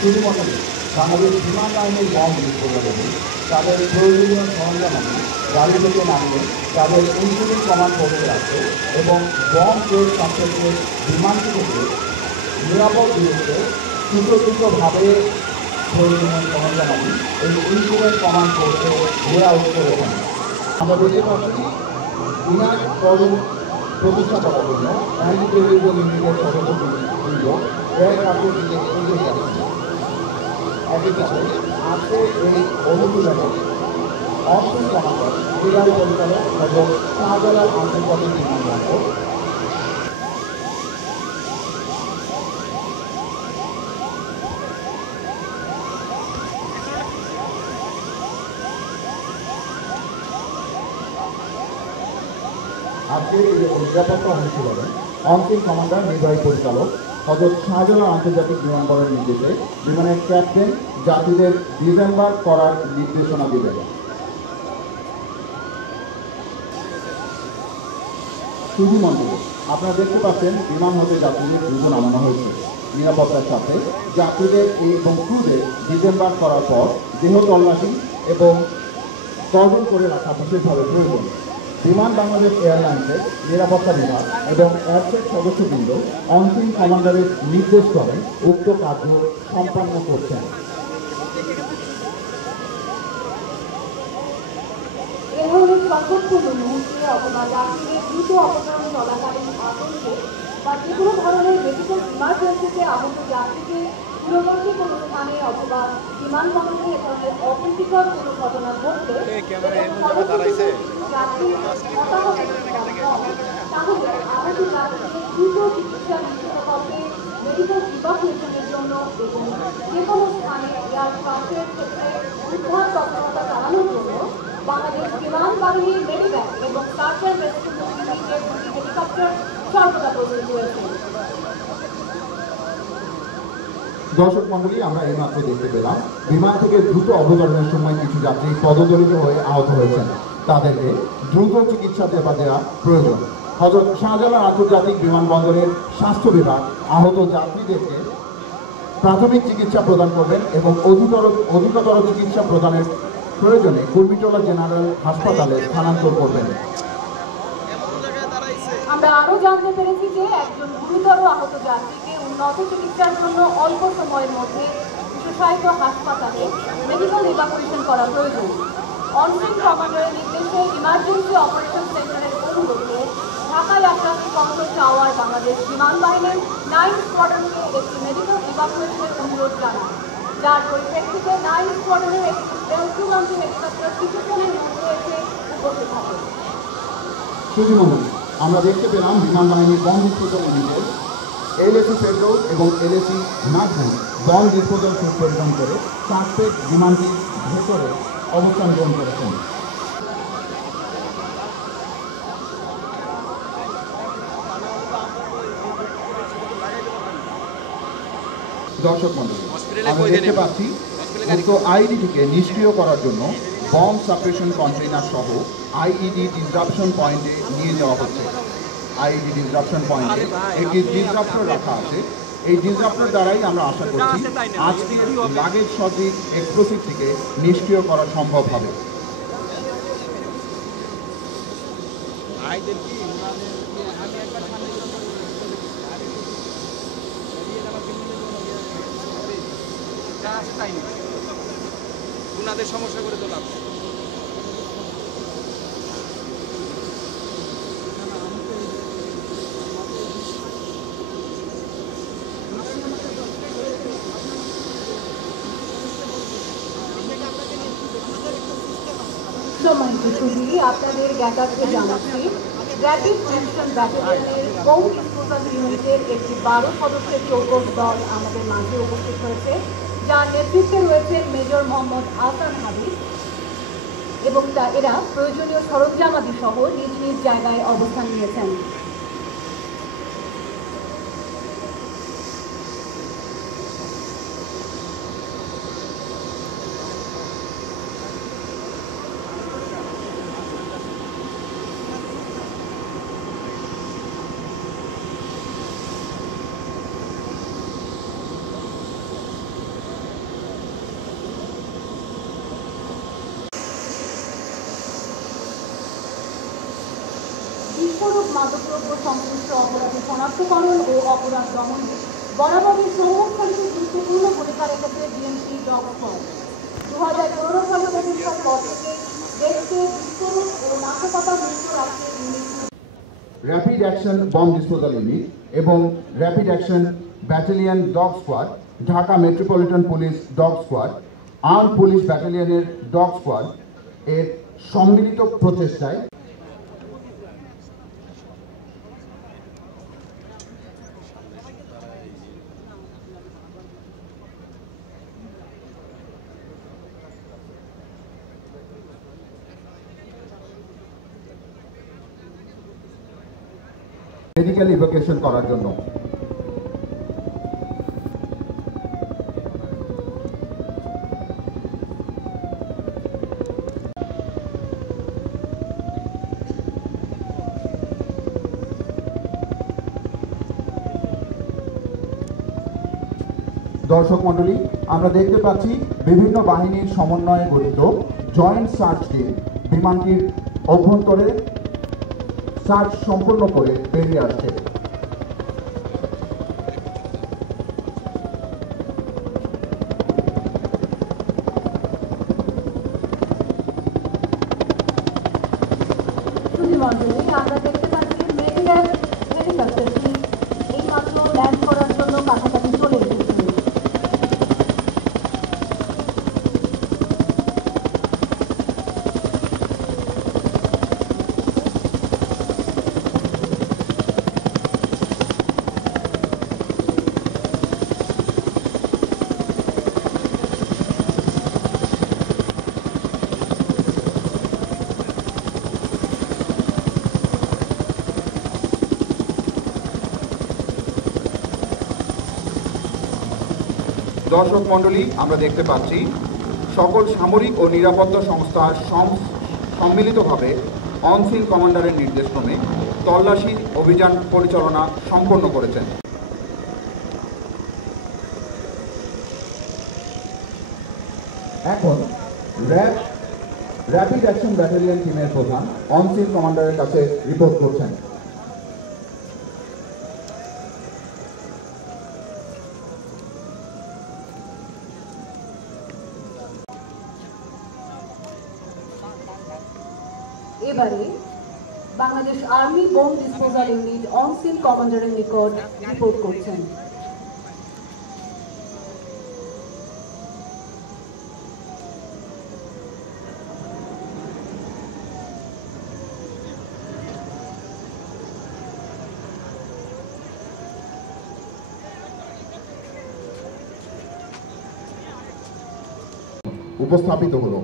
শুধুমাত্র বাংলাদেশ বিমান বাহিনীর বম বিস্ফোরণে তাদের প্রয়োজনীয় সরঞ্জামাদি গাড়ি থেকে নামিয়ে তাদের ইঞ্জিনিয়ারিং কমান্ড পোস্টে রাখতে এবং বম প্রয়োগ সম্পর্কে বিমানটি থেকে নিরাপদ দূরত্বে সুপ্রকৃতভাবে প্রয়োজনীয় সরঞ্জামাদি এই ইঞ্জিনিয়ারিং কমান্ড পোস্টে ঘুরে আউট করেছেন। আমরা দেখতে পাচ্ছি বিমান কর্ম প্রতিষ্ঠা করার জন্য অ্যান্টি টেরোরিজম ইউনিটের সদস্যবৃন্দ এক কাপড় দিকে এগিয়ে যাচ্ছে। একই সাথে আজকে এই অনুশীলনে অপশন কমান্ডার বিদায় পরিচালক এবং শাহজালাল আন্তর্জাতিক বিমানবন্দর আজকের এই নিরাপত্তা অনুশীলনে অংশীল কমান্ডার নির্বাহী পরিচালক হযরত শাহজালাল আন্তর্জাতিক বিমানবন্দরের নির্দেশে বিমানের ক্যাপ্টেন যাত্রীদের ডিসেম্বার করার নির্দেশনা দিবেন। সুধীমণ্ডলী, আপনারা দেখতে পাচ্ছেন বিমান হতে যাত্রীদের দ্রুত নামানো হয়েছে। নিরাপত্তার সাথে যাত্রীদের এবং ক্রুদের ডিসেম্বার করার পর দেহ তল্লাশি এবং কর্ডন করে রাখা বিশেষভাবে প্রয়োজন। বিমান বাংলাদেশ এয়ারলাইন্সের নিরাপত্তা বিভাগ এবং এয়ারসেক সদস্যবৃন্দ অংশীল কমান্ডারের নির্দেশ করে উক্ত কার্য সম্পন্ন করছেন। এ ধরনের সংকটপূর্ণ মুহূর্তে অথবা যাত্রীদের দ্রুত অপসারণ চলাকালীন আতঙ্কে বা যে কোনো ধরনের মেডিকেল ইমার্জেন্সিতে আহত যাত্রীকে দূরবর্তী কোনো স্থানে অথবা বিমানবন্দরে এ ধরনের অপ্রীতিকর কোনো ঘটনা ঘটলে যাত্রী হতাহত তাহলে আহত যাত্রীদের দ্রুত চিকিৎসা নিশ্চিত করতে মেডিকেল ইভাকুয়েশনের জন্য এবং যে কোনো স্থানে এয়ার ট্রান্সফারের ক্ষেত্রে উদ্ধার তৎপরতা চালানোর জন্য বাংলাদেশ বিমান বাহিনীর মেডিভ্যান এবং সার্চ অ্যান্ড রেস্কিউ ইউনিটের দুটি হেলিকপ্টার সর্বদা প্রস্তুত রয়েছে। দর্শক মন্ডলী, আমরা এইমাত্র দেখতে পেলাম বিমান থেকে দ্রুত অবতরণের সময় কিছু যাত্রী পদদলিত হয়ে আহত হয়েছেন। তাদেরকে দ্রুত চিকিৎসা সেবা দেওয়া প্রয়োজন। হযরত শাহজালাল আন্তর্জাতিক বিমানবন্দরের স্বাস্থ্য বিভাগ আহত যাত্রীদেরকে প্রাথমিক চিকিৎসা প্রদান করবেন এবং অধিকতর চিকিৎসা প্রদানের প্রয়োজনে কুর্মিটোলা জেনারেল হাসপাতালে স্থানান্তর করবেন। আমরা আরও জানতে পেরেছি যে একজন গুরুতর আহত যাত্রীকে উন্নত চিকিৎসার জন্য অল্প সময়ের মধ্যে বিশেষায়িত হাসপাতালে মেডিকেল ইভাকুয়েশন করা প্রয়োজন। অংশীল কমান্ডারের নির্দেশে ইমার্জেন্সি অপারেশন সেন্টারের অনুরোধে ঢাকায় আকাশী কন্ট্রোল টাওয়ার বাংলাদেশ বিমান বাহিনীর 9 স্কোয়াড্রনকে একটি মেডিকেল ইভাকুয়েশনের অনুরোধ জানায়, যার পরিপ্রেক্ষিতে 9 স্কোয়াড্রনের একটি রেস্কিউ হেলিকপ্টার কিছুক্ষণের মধ্যে এসে উপস্থিত থাকে। আমরা দেখতে পেলাম বিমান বাহিনীর বম ডিসপোজাল ইউনিটের এলএসি ফেরদৌস এবং LAC Nazmul bomb disposal suit পরিধান করে সাসপেক্ট বিমানটির ভেতরে অবস্থান গ্রহণ করেছেন। দর্শক মন্ডলী, আমরা দেখতে পাচ্ছি উক্ত আইডিটিকে নিষ্ক্রিয় করার জন্য বম সাপ্রেশন কন্টেইনার সহ আইইডি ডিসরাপশন পয়েন্টে নিয়ে যাওয়া হচ্ছে। আইইডি ডিসরাপশন পয়েন্টে একটি ডিসরাপ্টর রাখা আছে। এই ডিসরাপ্টর দ্বারাই আমরা আশা করছি আজকের লাগেজ সদৃশ এক্সপ্লোসিভটিকে নিষ্ক্রিয় করা সম্ভব হবে। সমস্যা করে তোলা সম্মানিত সুধী, আপনাদের জ্ঞাতার্থে জানাচ্ছি র্যাপিড অ্যাকশন ব্যাটালিয়নের বম ডিসপোজাল ইউনিটের একটি 12 সদস্যের চৌকস দল আমাদের মাঝে উপস্থিত হয়েছে, যার নেতৃত্বে রয়েছেন মেজর মোহাম্মদ আহসান হাবিব এবং এরা প্রয়োজনীয় সরঞ্জামাদি সহ নিজ নিজ জায়গায় অবস্থান নিয়েছেন। বিস্ফোরক মাদকদ্রব্য সংশ্লিষ্ট অপরাধী শনাক্তকরণ ও অপরাধ দমনে বরাবরই সংরক্ষণকে গুরুত্বপূর্ণ ভূমিকা রেখেছে বিএনপি ডগ স্কোয়াড। 2015 সালে প্রতিষ্ঠার পর থেকে দেশকে বিস্ফোরক ও নাশকতা মুক্ত রাখতে rapid action bomb disposal unit এবং rapid action battalion dog squad, Dhaka metropolitan police dog squad, arm police ব্যাটালিয়নের ডগ স্কোয়াড এর সম্মিলিত প্রচেষ্টায় মেডিকেল ইভ্যাকুয়েশন করার জন্য দর্শক মণ্ডলী, আমরা দেখতে পাচ্ছি বিভিন্ন বাহিনীর সমন্বয়ে গঠিত জয়েন্ট সার্চ টিম বিমানটির অভ্যন্তরে সার্চ সম্পন্ন করে বেরিয়ে আসছে। আমরা দেখতে পাচ্ছি হেলিকপ্টারটি এইমাত্র ল্যান্ড করার জন্য কাছাকাছি চলে এসেছে। দর্শক মণ্ডলী, আমরা দেখতে পাচ্ছি সকল সামরিক ও নিরাপত্তা সংস্থা সম্মিলিতভাবে অনসিন কমান্ডারের নির্দেশক্রমে তল্লাশি অভিযান পরিচালনা সম্পন্ন করেছেন। এখন র্যাপিড অ্যাকশন ব্যাটালিয়ন টিমের প্রধান অনসিন কমান্ডারের কাছে রিপোর্ট করছেন। এবারে Bangladesh army bomb disposal unit on scene কমান্ডারের নিকট রিপোর্ট করছেন। উপস্থাপিত হলো।